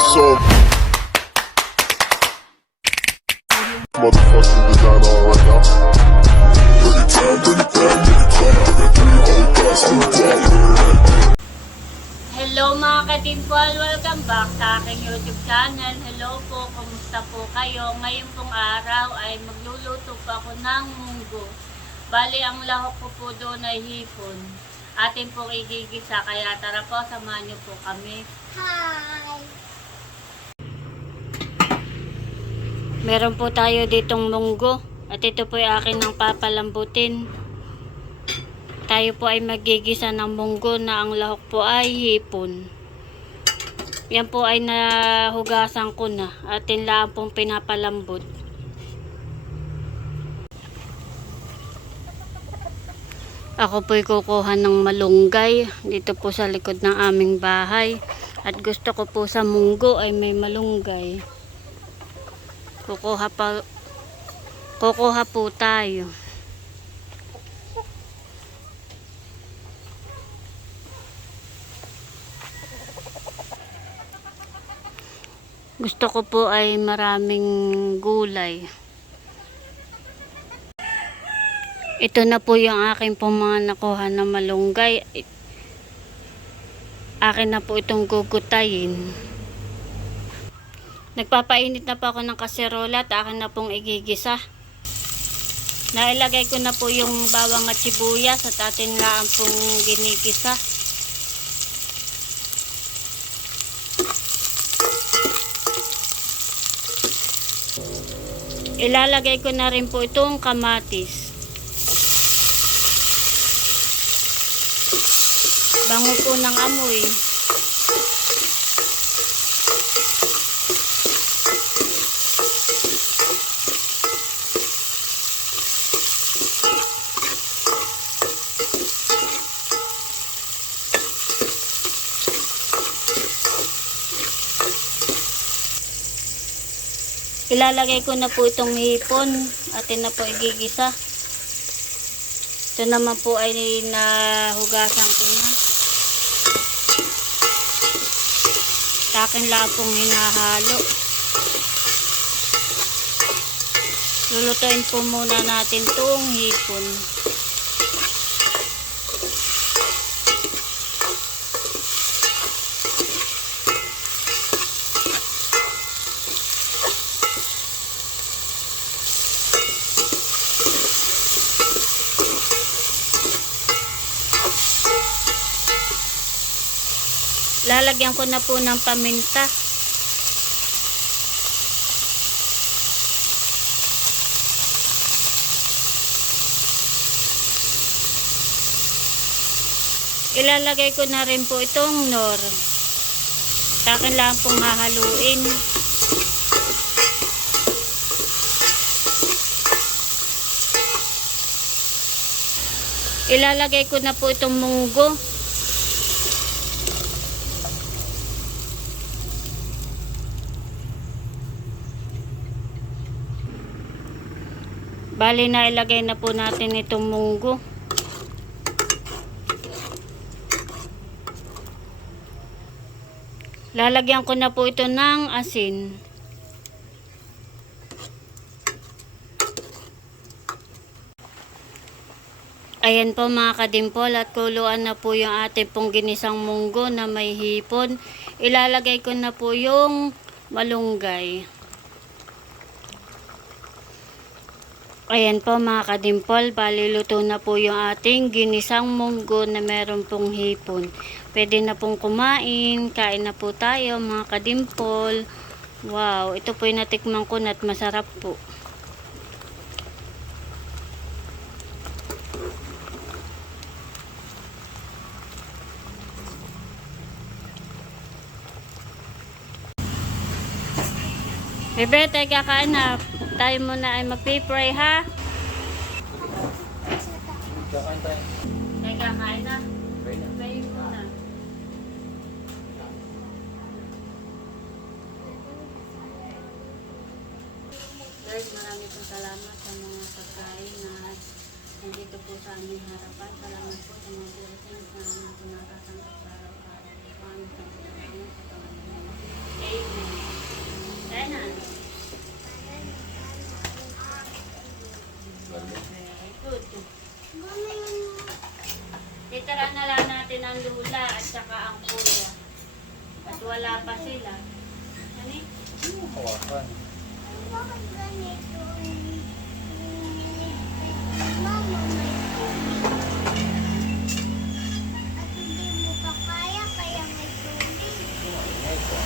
So motherfucking designer right now. Bring it down, bring it down, bring it down. I got 3 whole thoughts to the Hello mga ka-Dimple! Welcome back sa aking YouTube channel. Hello po, kumusta po kayo? Ngayon pong araw ay magluluto po ako ng munggo. Bali, ang lahok ko po doon ay hipon. Atin pong igigisa, kaya tara po, samahan niyo po kami. Hi! Meron po tayo ditong munggo at ito po ay akin ng papalambutin. Tayo po ay magigisa ng munggo na ang lahok po ay hipon. Yan po ay nahugasan ko na. Atin lang pong pinapalambot. Ako po ay kukuha ng malunggay dito po sa likod ng aming bahay. At gusto ko po sa munggo ay may malunggay. Kukuha po tayo. Gusto ko po ay maraming gulay. Ito na po yung aking pong mga nakuha na malunggay. Akin na po itong gugutayin. Nagpapainit na po ako ng kaserola at akin na pong igigisa. Nailagay ko na po yung bawang at sibuyas at atin lang pong ginigisa. Ilalagay ko na rin po itong kamatis. Bango po ng amoy. Ilalagay ko na po itong hipon. Atin na po igigisa. Ito naman po ay nahugasan ko na. Akin lang pong hinahalo. Lulutuin po muna natin itong hipon. Lalagyan ko na po ng paminta. Ilalagay ko na rin po itong nor. Takin lang pong hahaluin. Ilalagay ko na po itong munggo. Bali na ilagay na po natin itong munggo. Lalagyan ko na po ito ng asin. Ayan po mga ka-Dimple, at kuluan na po yung ating pong ginisang munggo na may hipon. Ilalagay ko na po yung malunggay. Ayan po mga ka-Dimple, bali luto na po yung ating ginisang munggo na meron pong hipon. Pwede na pong kumain, kain na po tayo mga ka-Dimple. Wow, ito po yung natikman ko na at masarap po. Bebe, tayo kakain na. Tayo muna ay magpipray ha. Kakain tayo. Tayo kakain na. Pray na. Pray muna. Lord, marami pong salamat sa mga pagkain na nandito po sa aming harapan. Salamat po sa mga blessings na aming pinatatanggap sa araw-araw. Maraming salamat sa Panginoon. Amen. Titira na lang natin ang lula at saka ang kuya. At wala pa sila. Ano eh? Hawakan. Bakit ganito? Mama, may tubig. At hindi mo pa kaya may tubig. Ingay ko.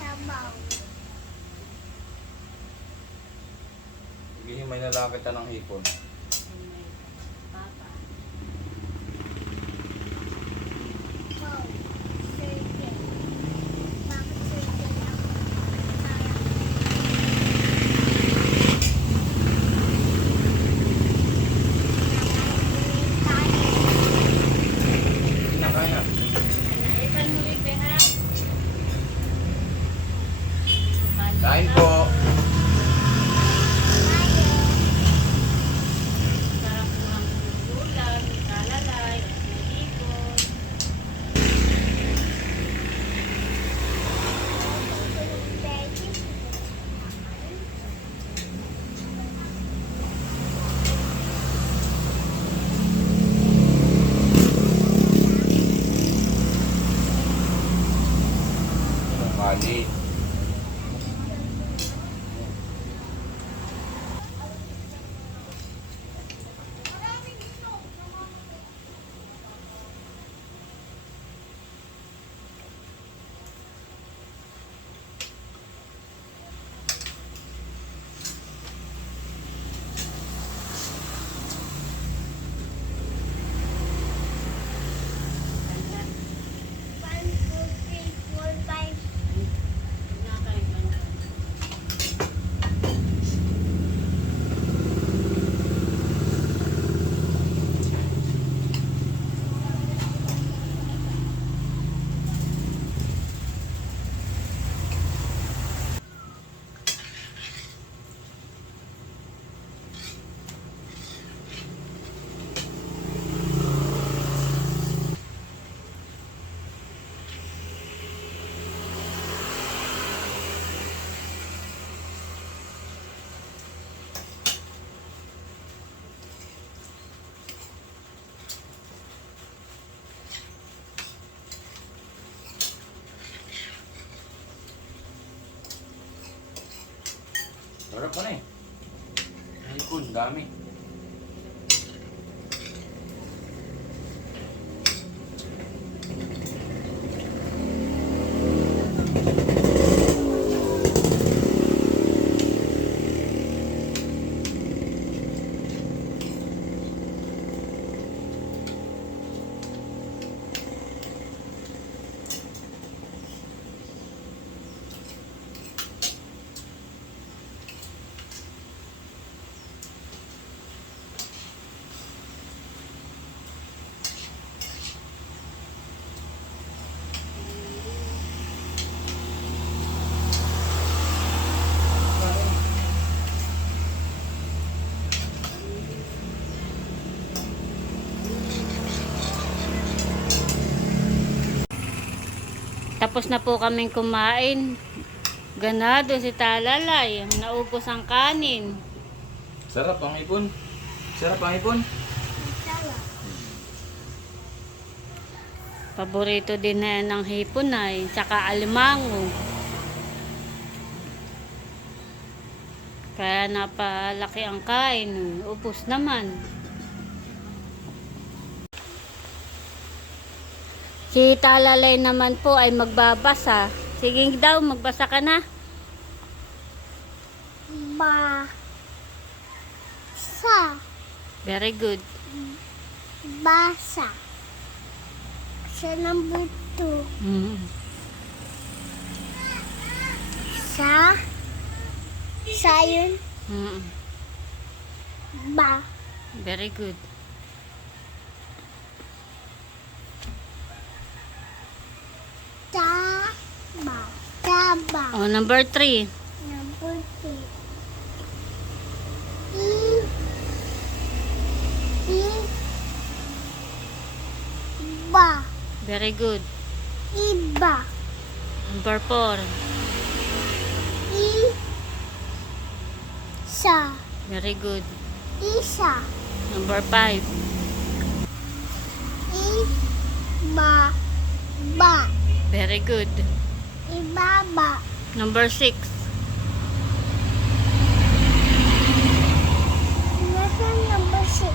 Sabaw. Hihimay na lang kita ng hipon. Papa. Wow. Circle. Bakit circle ako? Kinakain na. Ipan mo rin, ha? Kain po. Sarap po ang ulam, kalalay, at may ipon. Mali. Sarap mo na eh. Hipon, dami. Tapos na po kaming kumain. Ganado si Talalay. Naubos ang kanin. Sarap ang hipon. Sarap ang hipon. Paborito din na ng hipon ay. Tsaka alimango. Kaya napalaki ang kain. Ubos naman. Si Talalay naman po ay magbabasa. Sige daw, magbasa ka na. Sa. Very good. Basa. Sa ng buto. Mm. Sa. Sayon. Mm. Ba. Very good. Taba. Taba. Oh, number 3. Ng buto. Ba. Very good. Iba. Number 4. Sa. Very good. Isa. Number 5. Iba. Ba. Very good. Ibaba. Number 6. Nasaan number 6?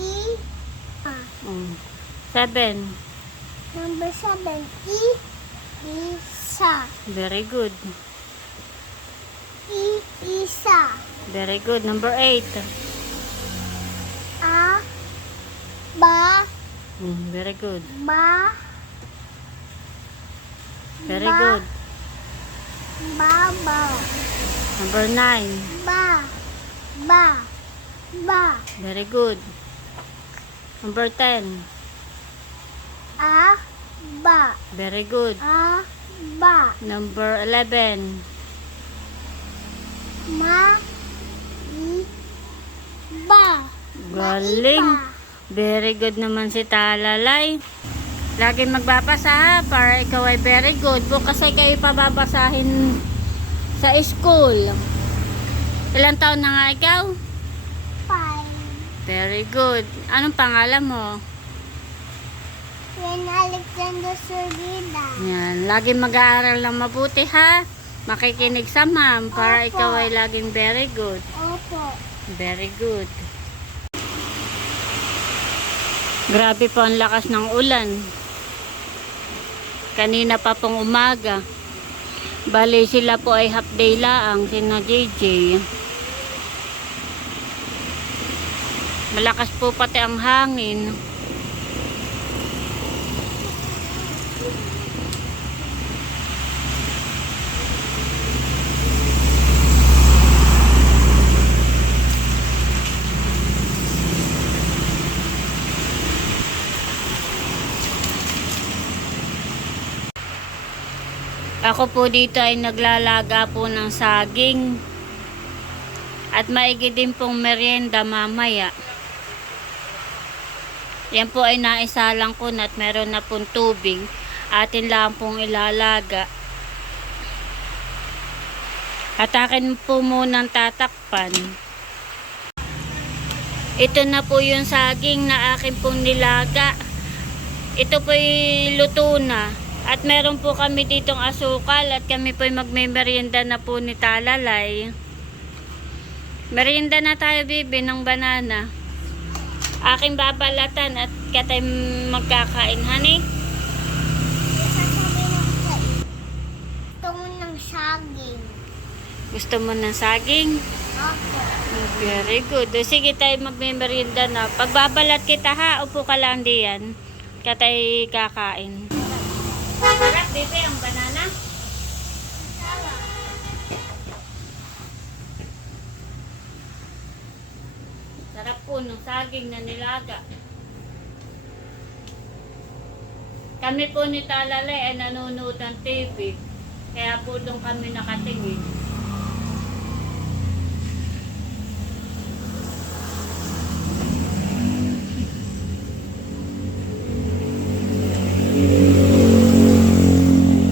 I. 7. Number 7. Isa. Very good. Isa. Very good. Number 8. Ba. Very good. Ba. Very Ba. good. Baba. Number 9. Ba. Ba. Ba. Very good. Number 10. Ba. Very good. Ba. Number 11. Ma. Ba. Galing. Iba. Very good naman si Talalay. Laging magbabasa ha, para ikaw ay very good. Bukas ay kayo pababasahin sa school. Ilang taon na nga ikaw? 5. Very good. Anong pangalan mo? Yan Alexander Sordida. Yan. Laging mag-aaral ng mabuti ha. Makikinig sa ma'am para Opo. ikaw ay laging very good. Opo. Very good. Grabe po ang lakas ng ulan. Kanina pa pong umaga. Bali sila po ay half day laang, sina JJ. Malakas po pati ang hangin. Ako po dito ay naglalaga po ng saging. At maigi din pong merienda mamaya. Yan po ay naisalang ko na at meron na pong tubig. Atin lang pong ilalaga. At akin po munang tatakpan. Ito na po yung saging na akin pong nilaga. Ito po ay luto na. At meron po kami ditong asukal at kami po ay magme-merienda na po ni Talalay. Merienda na tayo, bibi, ng banana. Aking babalatan at katay magkakain, honey. Sasabihin ko sa iyo. Gusto mo ng saging. Gusto mo ng saging? Opo. Very good. O, sige tayo magme-merienda na. Pagbabalat kita ha, upo ka lang diyan. Katay kakain. Sarap, bibi, ang banana. Sarap po ng saging na nilaga. Kami po ni Talalay ay nanonood ng TV. Kaya po doon kami nakatingin.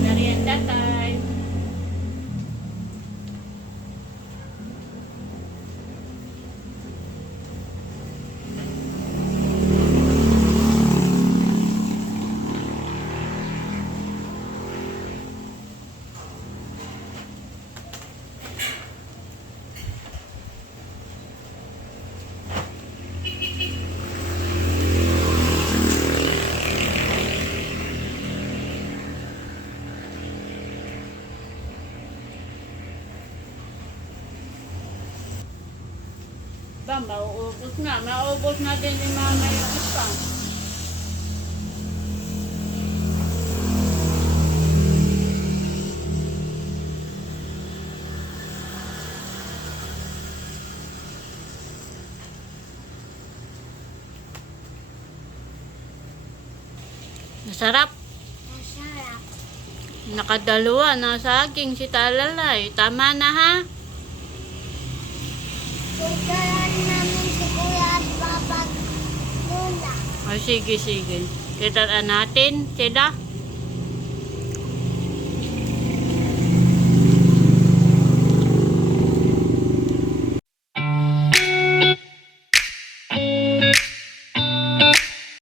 Merienda time. Ba, mauubos na. Maubos na din ni mama yung isa. Masarap. Masarap. Nakadalawa na saging si Talalay. Tama na ha? Tuturuan namin si Kuya at Papa Lula. O sige, sige. Kitaan natin sila.